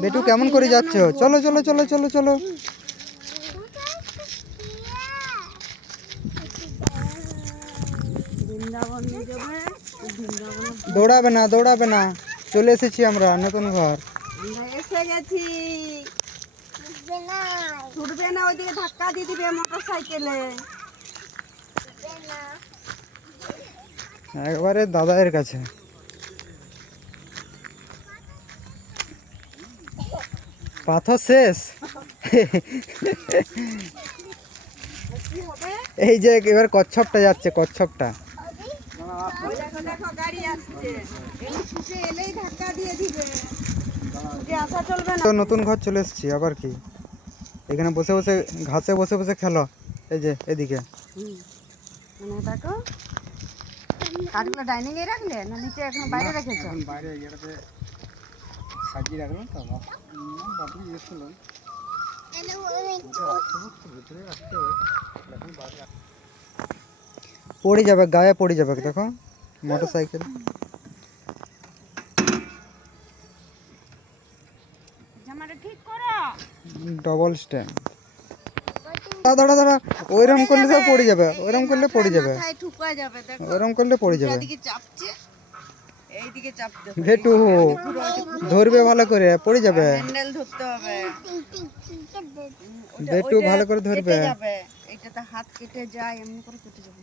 বেটু কেমন করে যাচ্ছ? চলো চলো চলো চলো চলো। দৌড়াবে না দৌড়াবে না, চলে এসেছি আমরা নতুন ঘর। এসে গেছি। ছুটবে না, ওইদিকে ধাক্কা দিয়ে দিবে মোটর সাইকেলে। একবারে দাদায়ের কাছে। পাথর শেষ। এই যে এবার কচ্ছপটা যাচ্ছে, কচ্ছপটা। দেখো দেখো গাড়ি আসছে, এই ছুটে এলেই ধাক্কা দিয়ে দিবে, ছুটে আসা চলবে না। তো নতুন ঘর চলে এসেছি, আবার কি এখানে বসে বসে ঘাসে বসে বসে খেলো। এই যে এদিকে মানে দেখো কাঠগুলো ডাইনিং এ রাখলে না নিচে এখন বাইরে রেখেছো? বাইরে এটাতে সাজিয়ে রাখলাম তো, বাবু এসেছিল পড়ে যাবে, গায়ে পড়ে যাবে। দেখো মোটর সাইকেল। জামাটা ঠিক করো। Double stand. দাঁড়া দাঁড়া, ওইরকম করলে সব পড়ে যাবে, ওইরকম করলে পড়ে যাবে, মাথায় ঠুকা যাবে। দেখো ওইরকম করলে পড়ে যাবে। এদিকে চাপছে, এইদিকে চাপতে হবে। ভেটু ধরবে ভালো করে, পড়ে যাবে। হ্যান্ডেল ধরতে হবে। ভেটু ভালো করে ধরবে। কেটে যাবে, এইটাতে হাত কেটে যায়, এমনি করে কেটে যাবে।